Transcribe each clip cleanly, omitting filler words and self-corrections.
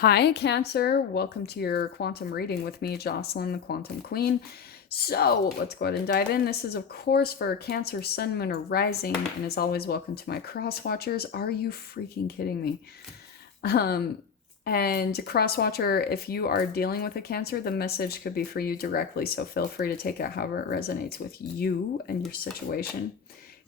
Hi, Cancer. Welcome to your quantum reading with me, Jocelyn, the Quantum Queen. So let's go ahead and dive in. This is, of course, for Cancer, Sun, Moon, or Rising. And as always, welcome to my cross watchers. Are you freaking kidding me? And cross watcher, if you are dealing with a Cancer, the message could be for you directly. So feel free to take it however it resonates with you and your situation.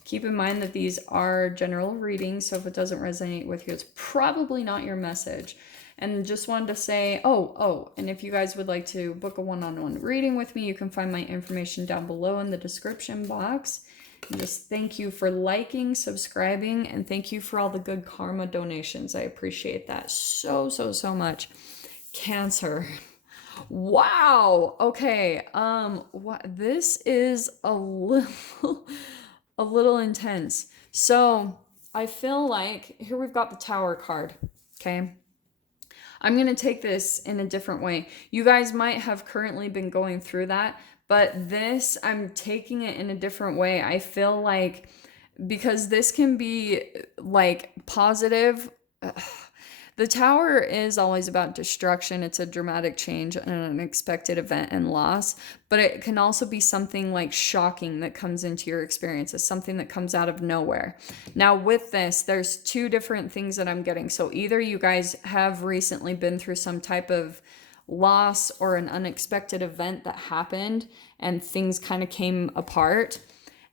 Keep in mind that these are general readings. So if it doesn't resonate with you, it's probably not your message. And just wanted to say, and if you guys would like to book a one-on-one reading with me, you can find my information down below in the description box. And just thank you for liking, subscribing, and thank you for all the good karma donations. I appreciate that so much. Cancer. Wow. Okay. This is a little intense. So I feel like here we've got the Tower card. Okay. I'm going to take this in a different way. You guys might have currently been going through that, but this, I'm taking it in a different way. I feel like because this can be like positive. The Tower is always about destruction. It's a dramatic change and an unexpected event and loss, but it can also be something like shocking that comes into your experience. It's something that comes out of nowhere. Now with this, there's two different things that I'm getting. So either you guys have recently been through some type of loss or an unexpected event that happened and things kind of came apart,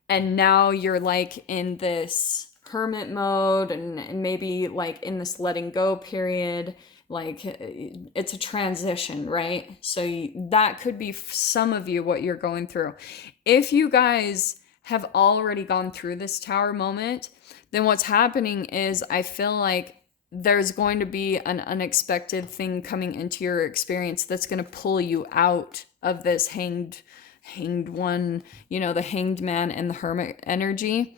and now you're like in this hermit mode and maybe like in this letting go period. Like it's a transition, right? So that could be some of you what you're going through. If you guys have already gone through this Tower moment, then what's happening is I feel like there's going to be an unexpected thing coming into your experience that's going to pull you out of this hanged one, the hanged man and the hermit energy.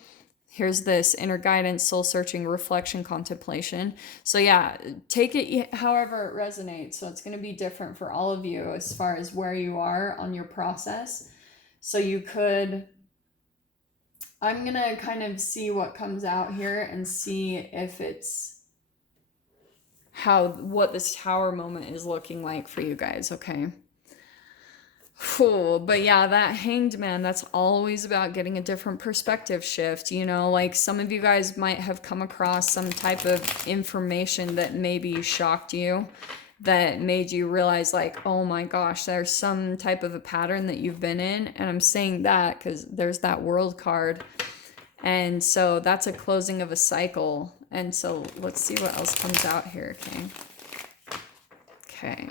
Here's this inner guidance, soul searching, reflection, contemplation. So yeah, take it however it resonates. So it's going to be different for all of you as far as where you are on your process. So you could, I'm going to kind of see what comes out here and see if it's what this Tower moment is looking like for you guys. Okay. Cool. But yeah, that hanged man, that's always about getting a different perspective shift. Like some of you guys might have come across some type of information that maybe shocked you, that made you realize like, oh my gosh, there's some type of a pattern that you've been in. And I'm saying that because there's that World card. And so that's a closing of a cycle. And so let's see what else comes out here. Okay.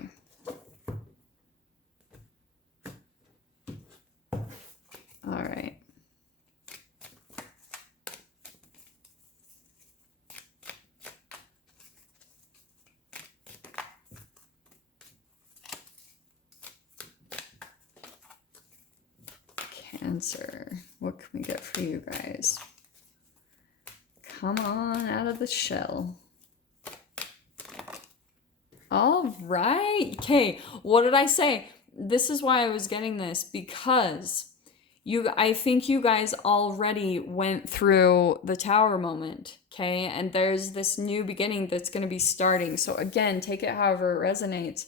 All right. Cancer. What can we get for you guys? Come on out of the shell. All right. Okay. What did I say? This is why I was getting this, because I think you guys already went through the Tower moment, okay? And there's this new beginning that's going to be starting. So again, take it however it resonates.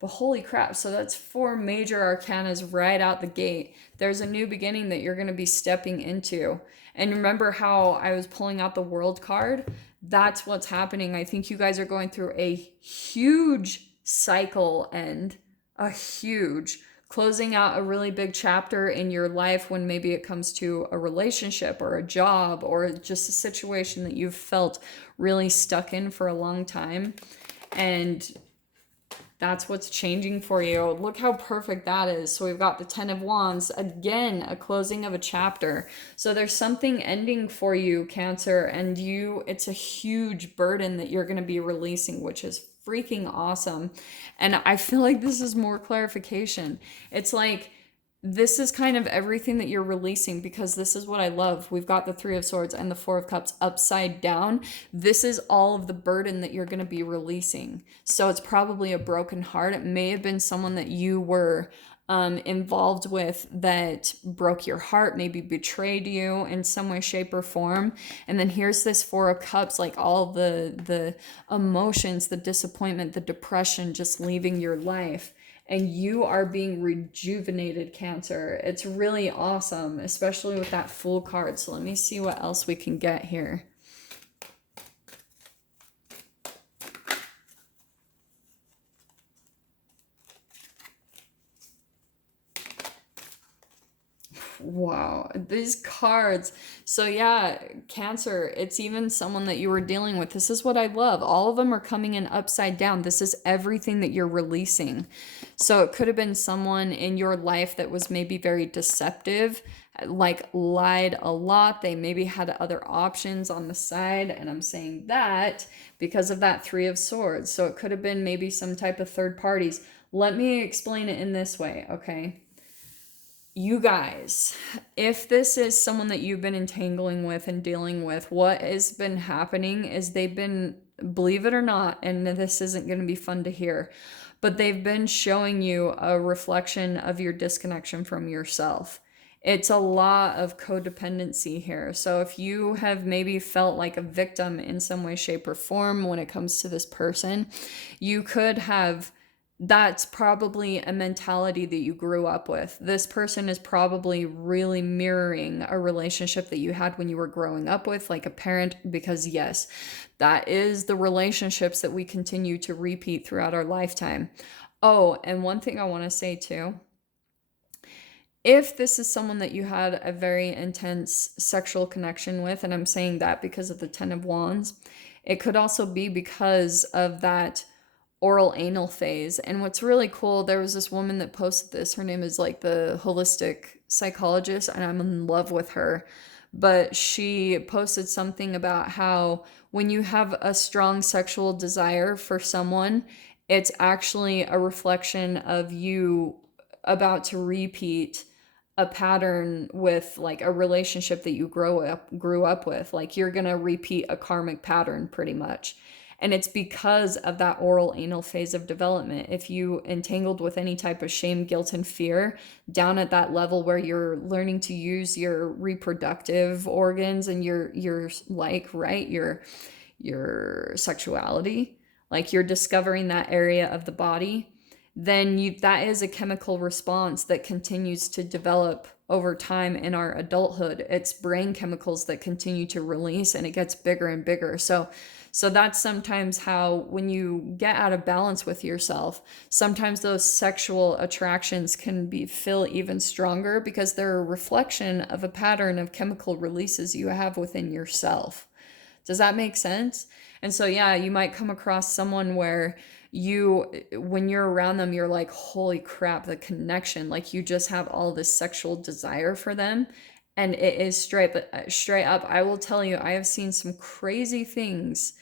But holy crap, so that's 4 major arcanas right out the gate. There's a new beginning that you're going to be stepping into. And remember how I was pulling out the World card? That's what's happening. I think you guys are going through a huge cycle end, a huge closing out a really big chapter in your life when maybe it comes to a relationship or a job or just a situation that you've felt really stuck in for a long time. And that's what's changing for you. Look how perfect that is. So we've got the 10 of Wands, again, a closing of a chapter. So there's something ending for you, Cancer, and it's a huge burden that you're going to be releasing, which is freaking awesome. And I feel like this is more clarification. It's like this is kind of everything that you're releasing, because this is what I love. We've got the 3 of Swords and the 4 of Cups upside down. This is all of the burden that you're going to be releasing. So it's probably a broken heart. It may have been someone that you were involved with that broke your heart, maybe betrayed you in some way, shape, or form. And then here's this Four of Cups, like all the emotions, the disappointment, the depression just leaving your life. And you are being rejuvenated, Cancer. It's really awesome, especially with that Fool card. So let me see what else we can get here. Wow, these cards. So yeah, Cancer, it's even someone that you were dealing with. This is what I love. All of them are coming in upside down. This is everything that you're releasing. So it could have been someone in your life that was maybe very deceptive, like lied a lot. They maybe had other options on the side. And I'm saying that because of that Three of Swords. So it could have been maybe some type of third parties. Let me explain it in this way, okay? You guys, if this is someone that you've been entangling with and dealing with, what has been happening is they've been, believe it or not, and this isn't going to be fun to hear, but they've been showing you a reflection of your disconnection from yourself. It's a lot of codependency here. So if you have maybe felt like a victim in some way, shape, or form when it comes to this person, you could have, that's probably a mentality that you grew up with. This person is probably really mirroring a relationship that you had when you were growing up with, like a parent, because yes, that is the relationships that we continue to repeat throughout our lifetime. Oh, and one thing I want to say too, if this is someone that you had a very intense sexual connection with, and I'm saying that because of the Ten of Wands, it could also be because of that oral anal phase. And what's really cool, there was this woman that posted this. Her name is like the holistic psychologist, and I'm in love with her. But she posted something about how when you have a strong sexual desire for someone, it's actually a reflection of you about to repeat a pattern with like a relationship that you grew up with. Like you're going to repeat a karmic pattern pretty much. And it's because of that oral anal phase of development. If you entangled with any type of shame, guilt, and fear down at that level where you're learning to use your reproductive organs and your like, right, your sexuality, like you're discovering that area of the body, then that is a chemical response that continues to develop over time in our adulthood. It's brain chemicals that continue to release, and it gets bigger and bigger. So that's sometimes how, when you get out of balance with yourself, sometimes those sexual attractions can feel even stronger because they're a reflection of a pattern of chemical releases you have within yourself. Does that make sense? And so, yeah, you might come across someone where when you're around them, you're like, holy crap, the connection, like you just have all this sexual desire for them. And it is straight up. I will tell you, I have seen some crazy things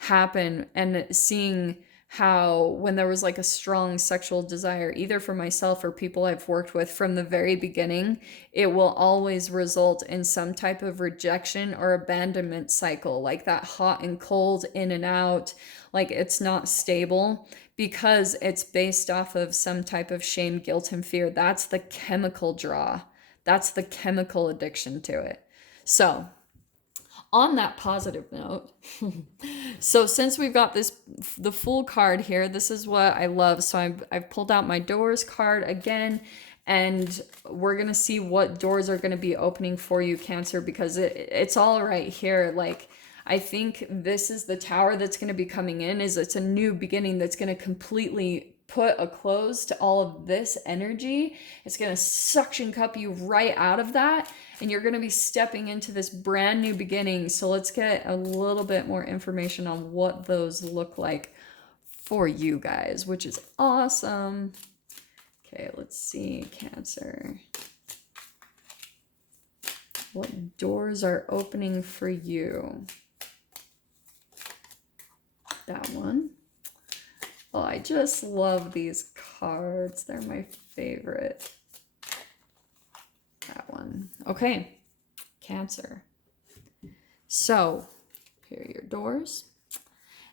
happen, and seeing how when there was like a strong sexual desire, either for myself or people I've worked with from the very beginning, it will always result in some type of rejection or abandonment cycle, like that hot and cold, in and out, like it's not stable because it's based off of some type of shame, guilt, and fear. That's the chemical draw. That's the chemical addiction to it. So, on that positive note, so since we've got the Fool card here, this is what I love. So I've pulled out my doors card again, and we're going to see what doors are going to be opening for you, Cancer, because it's all right here. Like, I think this is the Tower that's going to be coming in. It's a new beginning that's going to completely put a close to all of this energy. It's going to suction cup you right out of that, and you're going to be stepping into this brand new beginning. So let's get a little bit more information on what those look like for you guys, which is awesome. Okay, let's see, Cancer. What doors are opening for you? That one. Oh, I just love these cards. They're my favorite. That one. Okay, Cancer. So, here are your doors.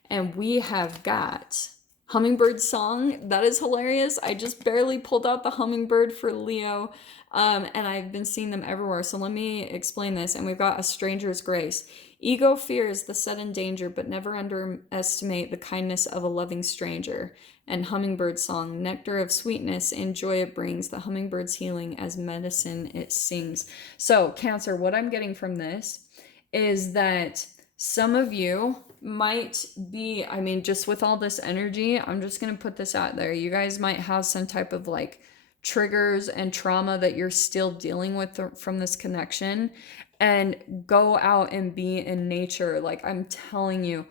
And we have got Hummingbird song, that is hilarious. I just barely pulled out the hummingbird for Leo, and I've been seeing them everywhere. So let me explain this. And we've got A Stranger's Grace. Ego fears the sudden danger, but never underestimate the kindness of a loving stranger. And hummingbird song, nectar of sweetness and joy it brings, the hummingbird's healing as medicine it sings. So, Cancer, what I'm getting from this is that some of you might be, I mean, just with all this energy, I'm just going to put this out there. You guys might have some type of like triggers and trauma that you're still dealing with from this connection, and go out and be in nature. Like, I'm telling you,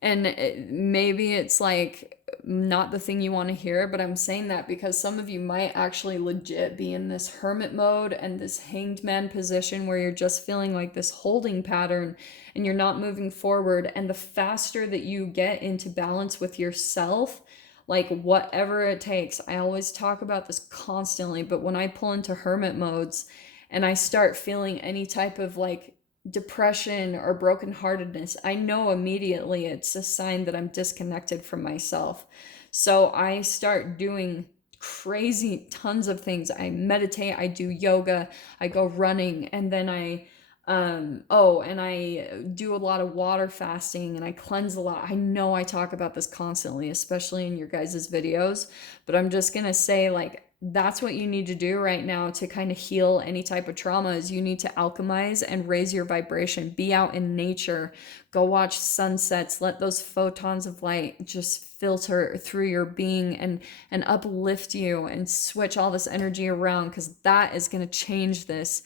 and maybe it's like not the thing you want to hear, but I'm saying that because some of you might actually legit be in this hermit mode and this hanged man position where you're just feeling like this holding pattern and you're not moving forward. And the faster that you get into balance with yourself, like whatever it takes, I always talk about this constantly, but when I pull into hermit modes and I start feeling any type of like depression or brokenheartedness, I know immediately it's a sign that I'm disconnected from myself. So I start doing crazy tons of things. I meditate, I do yoga, I go running, and then and I do a lot of water fasting and I cleanse a lot. I know I talk about this constantly, especially in your guys' videos, but I'm just gonna say, like, that's what you need to do right now to kind of heal any type of trauma. Is you need to alchemize and raise your vibration. Be out in nature, go watch sunsets, let those photons of light just filter through your being and uplift you and switch all this energy around, because that is going to change this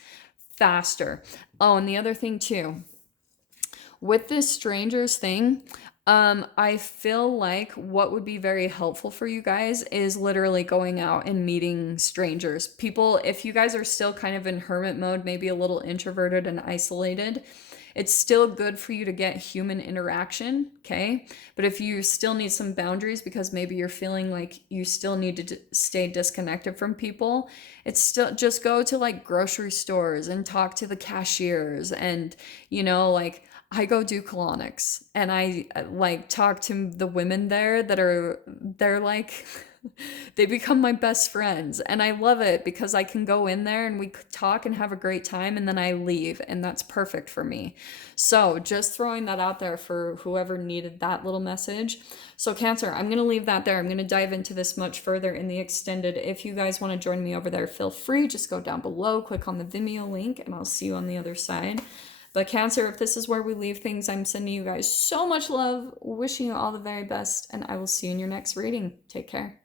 faster. Oh, and the other thing too, with this strangers thing, I feel like what would be very helpful for you guys is literally going out and meeting strangers. People, if you guys are still kind of in hermit mode, maybe a little introverted and isolated, it's still good for you to get human interaction, okay? But if you still need some boundaries because maybe you're feeling like you still need to stay disconnected from people, it's still just go to like grocery stores and talk to the cashiers, and like I go do colonics and I like talk to the women there they're like they become my best friends, and I love it because I can go in there and we talk and have a great time, and then I leave, and that's perfect for me. So just throwing that out there for whoever needed that little message. So Cancer, I'm going to leave that there. I'm going to dive into this much further in the extended. If you guys want to join me over there, feel free. Just go down below, click on the Vimeo link, and I'll see you on the other side. But Cancer, if this is where we leave things, I'm sending you guys so much love, wishing you all the very best, and I will see you in your next reading. Take care.